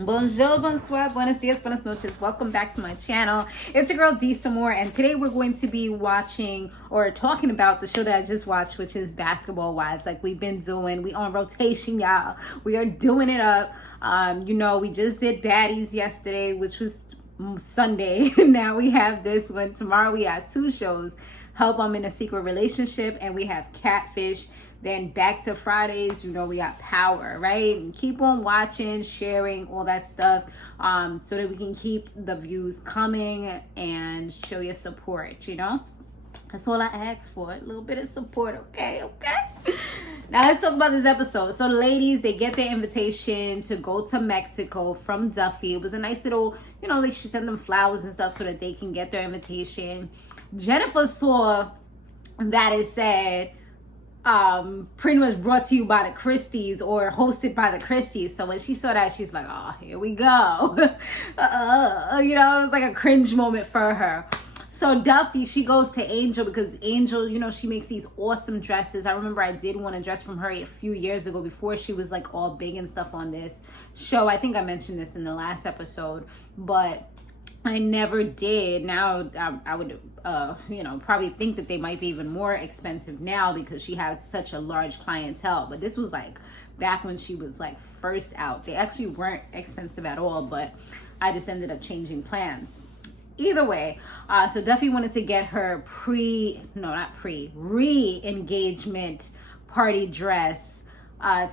Bonjour, bonsoir, buenos dias, buenas noches. Welcome back to my channel. It's your girl D Samore, and today we're going to be watching or talking about the show that I just watched, which is Basketballwives. Like we've been doing, we on rotation, y'all. We are doing it up. We just did Baddies yesterday, which was Sunday. Now we have this one. Tomorrow we have two shows: Help I'm in a Secret Relationship, and we have Catfish. Then back to Fridays, we got Power, right? And keep on watching, sharing, all that stuff, so that we can keep the views coming and show your support, That's all I ask for, a little bit of support, okay? Now let's talk about this episode. So the ladies, they get their invitation to go to Mexico from Duffy. It was a nice little, like she sent them flowers and stuff so that they can get their invitation. Jennifer saw that it said, pretty much brought to you by the Christies or hosted by the Christies. So when she saw that, she's like, oh, here we go. It was like a cringe moment for her. So Duffy, she goes to Angel because Angel, she makes these awesome dresses. I remember I did want a dress from her a few years ago before she was like all big and stuff on this show. I think I mentioned this in the last episode, but I never did. Now I would, probably think that they might be even more expensive now because she has such a large clientele. But this was like back when she was like first out. They actually weren't expensive at all, but I just ended up changing plans. Either way, so Duffy wanted to get her re-engagement party dress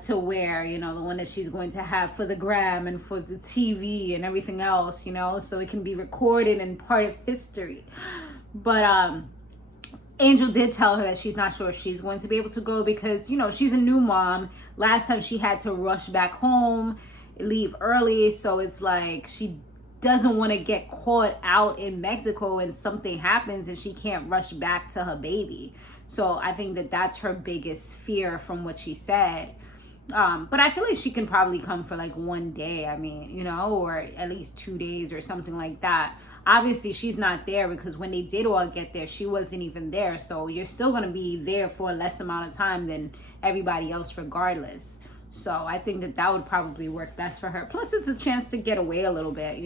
to wear, the one that she's going to have for the gram and for the TV and everything else, so it can be recorded and part of history. But Angel did tell her that she's not sure if she's going to be able to go because, she's a new mom. Last time she had to rush back home, leave early, so it's like she doesn't want to get caught out in Mexico and something happens and she can't rush back to her baby. So I think that that's her biggest fear from what she said. But I feel like she can probably come for like one day, or at least 2 days or something like that. Obviously, she's not there because when they did all get there, she wasn't even there. So you're still going to be there for a less amount of time than everybody else regardless. So I think that would probably work best for her. Plus, it's a chance to get away a little bit,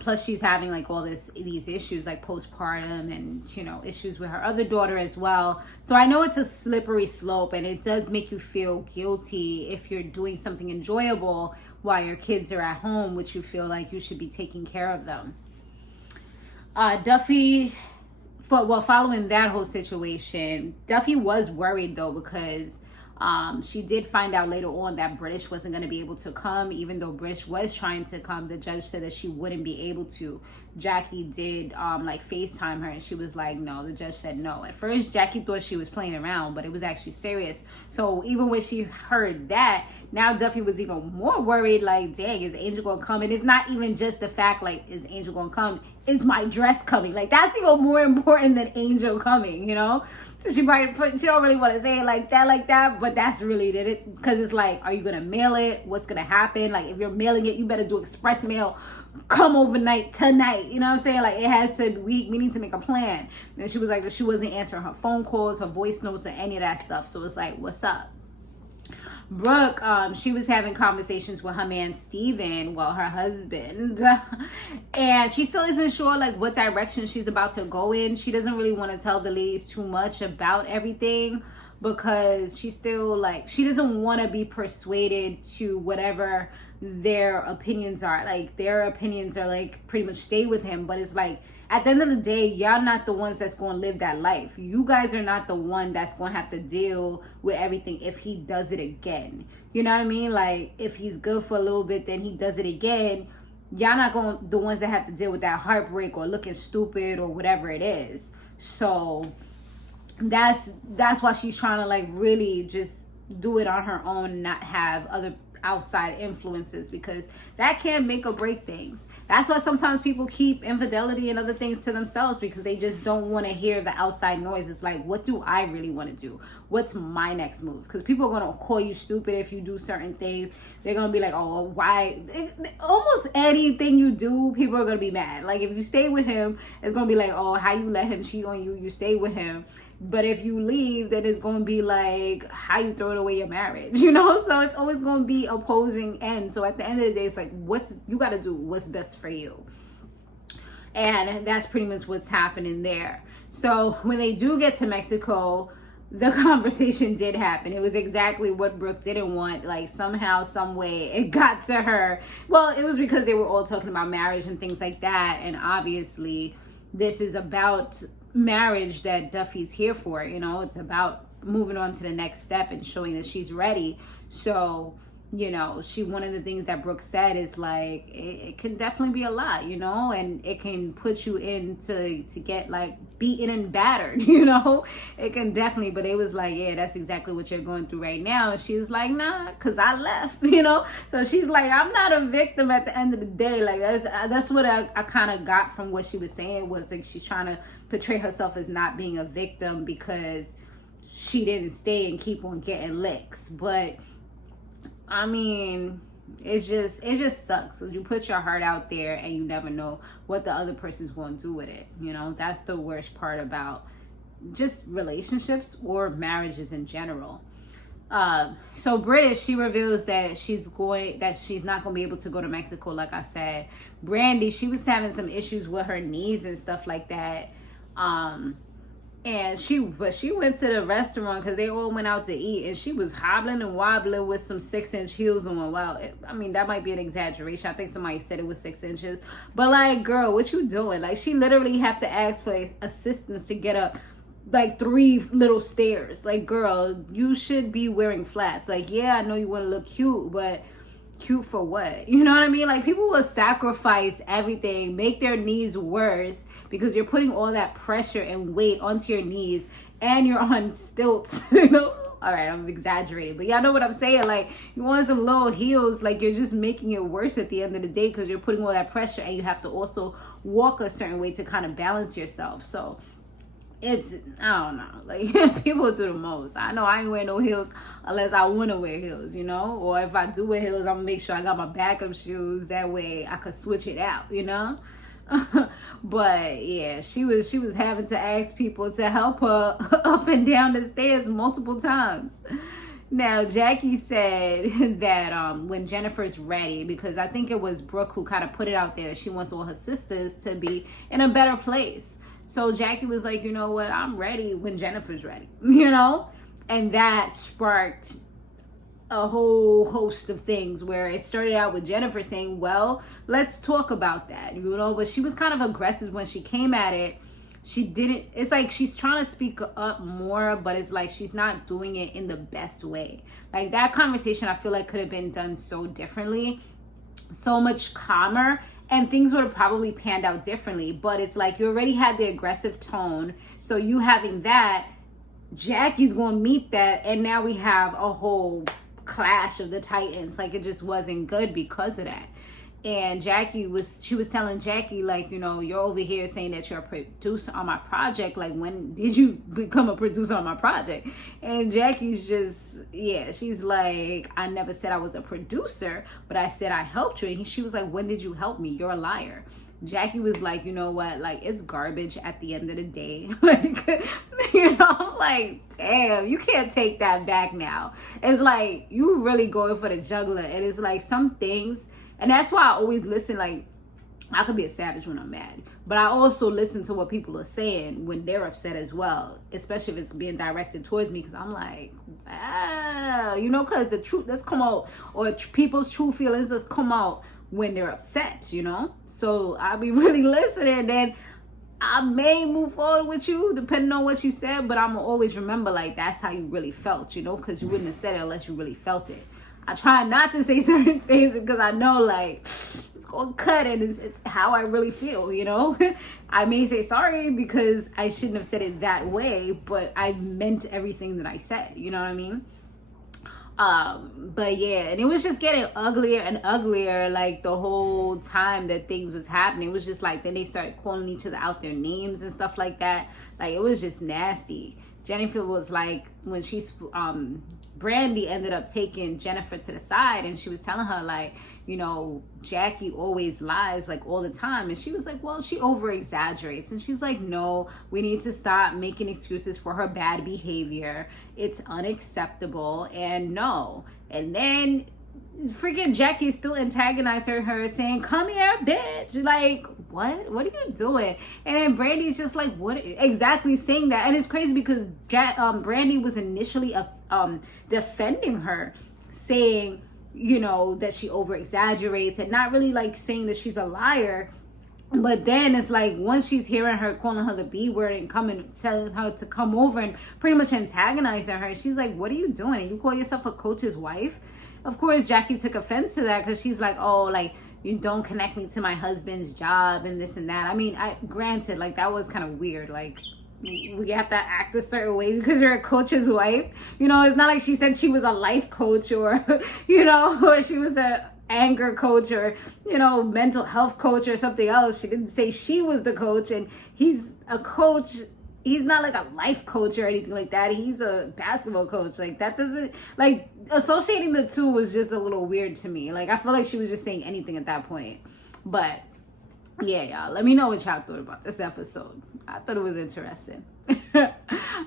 Plus, she's having like all these issues like postpartum and, issues with her other daughter as well. So I know it's a slippery slope and it does make you feel guilty if you're doing something enjoyable while your kids are at home, which you feel like you should be taking care of them. Duffy, following that whole situation, Duffy was worried though because she did find out later on that British wasn't going to be able to come. Even though British was trying to come, the judge said that she wouldn't be able to. Jackie did FaceTime her and she was like, no. The judge said no. At first, Jackie thought she was playing around, but it was actually serious. So even when she heard that, now Duffy was even more worried, like, dang, is Angel going to come? And it's not even just the fact, like, is Angel going to come? Is my dress coming? Like, that's even more important than Angel coming, So she don't really want to say it like that, but that's really it. Because it's like, are you going to mail it? What's going to happen? Like, if you're mailing it, you better do express mail. Come overnight tonight. You know what I'm saying? Like, it has to, we need to make a plan. And she was like, she wasn't answering her phone calls, her voice notes, or any of that stuff. So it's like, what's up? Brooke, she was having conversations with her man Steven, her husband, and she still isn't sure like what direction she's about to go in. She doesn't really want to tell the ladies too much about everything because she still she doesn't want to be persuaded to whatever their opinions are. Like their opinions are like pretty much stay with him, but it's like at the end of the day, y'all not the ones that's going to live that life. You guys are not the one that's going to have to deal with everything if he does it again. You know what I mean? Like, if he's good for a little bit, then he does it again. Y'all not going the ones that have to deal with that heartbreak or looking stupid or whatever it is. So that's why she's trying to like really just do it on her own and not have other outside influences, because that can make or break things. That's why sometimes people keep infidelity and other things to themselves, because they just don't want to hear the outside noise. It's like, what do I really want to do? What's my next move? Because people are going to call you stupid if you do certain things. They're going to be like, oh, why? Almost anything you do, people are going to be mad. Like, if you stay with him, it's going to be like, oh, how you let him cheat on you? You stay with him. But if you leave, then it's going to be like, how you throwing away your marriage, you know? So it's always going to be opposing ends. So at the end of the day, it's like, you got to do what's best for you. And that's pretty much what's happening there. So when they do get to Mexico, the conversation did happen. It was exactly what Brooke didn't want. Like somehow, some way, it got to her. Well, it was because they were all talking about marriage and things like that. And obviously, this is about marriage that Duffy's here for. You know, it's about moving on to the next step and showing that she's ready. So, you know, one of the things that Brooke said is like, it can definitely be a lot, you know, and it can put you to get like beaten and battered, you know, it can definitely, but it was like, yeah, that's exactly what you're going through right now. And she's like, nah, cause I left, you know? So she's like, I'm not a victim at the end of the day. Like that's what I kind of got from what she was saying, was like, she's trying to portray herself as not being a victim because she didn't stay and keep on getting licks. But I mean, it just sucks. You put your heart out there and you never know what the other person's going to do with it. You know, that's the worst part about just relationships or marriages in general. So British, she reveals that she's not going to be able to go to Mexico. Like I said, Brandy, she was having some issues with her knees and stuff like that. And she went to the restaurant because they all went out to eat, and she was hobbling and wobbling with some 6-inch heels on. Well, I mean, that might be an exaggeration. I think somebody said it was 6 inches, but like, girl, what you doing? Like, she literally have to ask for assistance to get up like 3 little stairs. Like, girl, you should be wearing flats. Like, yeah, I know you want to look cute, but cute for what? You know what I mean? Like, people will sacrifice everything, make their knees worse because you're putting all that pressure and weight onto your knees and you're on stilts, you know? All right, I'm exaggerating, but y'all know what I'm saying. Like, you want some low heels, like you're just making it worse at the end of the day because you're putting all that pressure and you have to also walk a certain way to kind of balance yourself. So it's, I don't know, like people do the most. I know I ain't wearing no heels unless I want to wear heels, you know? Or if I do wear heels, I'm gonna make sure I got my backup shoes. That way I could switch it out, you know? But yeah, she was having to ask people to help her up and down the stairs multiple times. Now, Jackie said that when Jennifer's ready, because I think it was Brooke who kind of put it out there that she wants all her sisters to be in a better place. So Jackie was like, you know what, I'm ready when Jennifer's ready, you know? And that sparked a whole host of things where it started out with Jennifer saying, well, let's talk about that, you know? But she was kind of aggressive when she came at it. It's like she's trying to speak up more, but it's like she's not doing it in the best way. Like, that conversation, I feel like could have been done so differently, so much calmer, and things would have probably panned out differently. But it's like you already had the aggressive tone, so you having that, Jackie's going to meet that, and now we have a whole clash of the titans. Like, it just wasn't good because of that. And she was telling Jackie, like, you know, you're over here saying that you're a producer on my project. Like, when did you become a producer on my project? And Jackie's just, yeah, she's like, I never said I was a producer, but I said I helped you. And she was like, when did you help me? You're a liar. Jackie was like, you know what? Like, it's garbage at the end of the day. Like, you know, I'm like, damn, you can't take that back now. It's like, you really going for the juggler. And it's like some things, and that's why I always listen. Like, I could be a savage when I'm mad, but I also listen to what people are saying when they're upset as well, especially if it's being directed towards me, because I'm like, wow, you know, because the truth does come out, or people's true feelings does come out when they're upset, you know? So I'll be really listening, and I may move forward with you depending on what you said, but I'm gonna always remember, like, that's how you really felt, you know, because you wouldn't have said it unless you really felt it. I try not to say certain things because I know, like, it's gonna cut, and it's how I really feel, you know? I may say sorry because I shouldn't have said it that way, but I meant everything that I said, you know what I mean? But yeah, and it was just getting uglier and uglier, like, the whole time that things was happening. It was just like, then they started calling each other out their names and stuff like that. Like, it was just nasty. Jennifer was like, when Brandy ended up taking Jennifer to the side, and she was telling her, like, you know, Jackie always lies, like, all the time. And she was like, well, she over exaggerates. And she's like, no, we need to stop making excuses for her bad behavior. It's unacceptable. And no. And then freaking Jackie still antagonizing her, saying, come here, bitch. Like, what are you doing? And then Brandy's just like, what exactly, saying that. And it's crazy because Brandy was initially defending her, saying, you know, that she over exaggerates, and not really like saying that she's a liar. But then it's like, once she's hearing her calling her the B word and telling her to come over and pretty much antagonizing her, she's like, what are you doing? And you call yourself a coach's wife? Of course, Jackie took offense to that, because she's like, oh, like, you don't connect me to my husband's job and this and that. I mean, granted, like, that was kind of weird. Like, we have to act a certain way because you're a coach's wife. You know, it's not like she said she was a life coach, or, you know, or she was a anger coach, or, you know, mental health coach or something else. She didn't say she was the coach, and he's a coach. He's not like a life coach or anything like that. He's a basketball coach. Like, that doesn't, like, associating the two was just a little weird to me. Like, I feel like she was just saying anything at that point. But yeah, y'all, let me know what y'all thought about this episode. I thought it was interesting.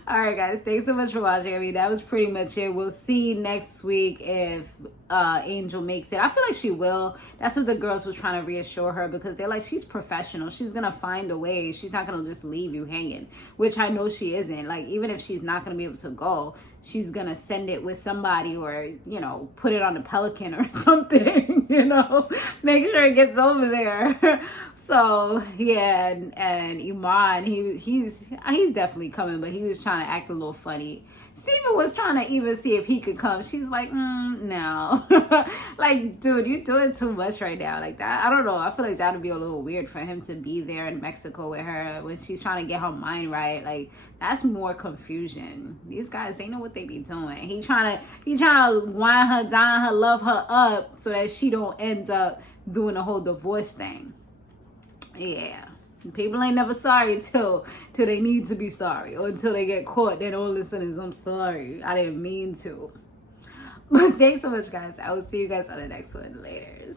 All right, guys, thanks so much for watching. I mean, that was pretty much it. We'll see next week if Angel makes it. I feel like she will. That's what the girls was trying to reassure her, because they're like, she's professional. She's gonna find a way. She's not gonna just leave you hanging, which I know she isn't. Like, even if she's not gonna be able to go, she's gonna send it with somebody, or, you know, put it on a Pelican or something, you know, make sure it gets over there. So yeah, and Iman, he's definitely coming, but he was trying to act a little funny. Steven was trying to even see if he could come. She's like, no. Like, dude, you're doing too much right now. Like, that, I don't know. I feel like that would be a little weird for him to be there in Mexico with her when she's trying to get her mind right. Like, that's more confusion. These guys, they know what they be doing. He trying to wind her down, love her up, so that she don't end up doing the whole divorce thing. Yeah. People ain't never sorry till they need to be sorry, or until they get caught. Then all of a sudden, I'm sorry, I didn't mean to. But thanks so much, guys. I will see you guys on the next one. Later.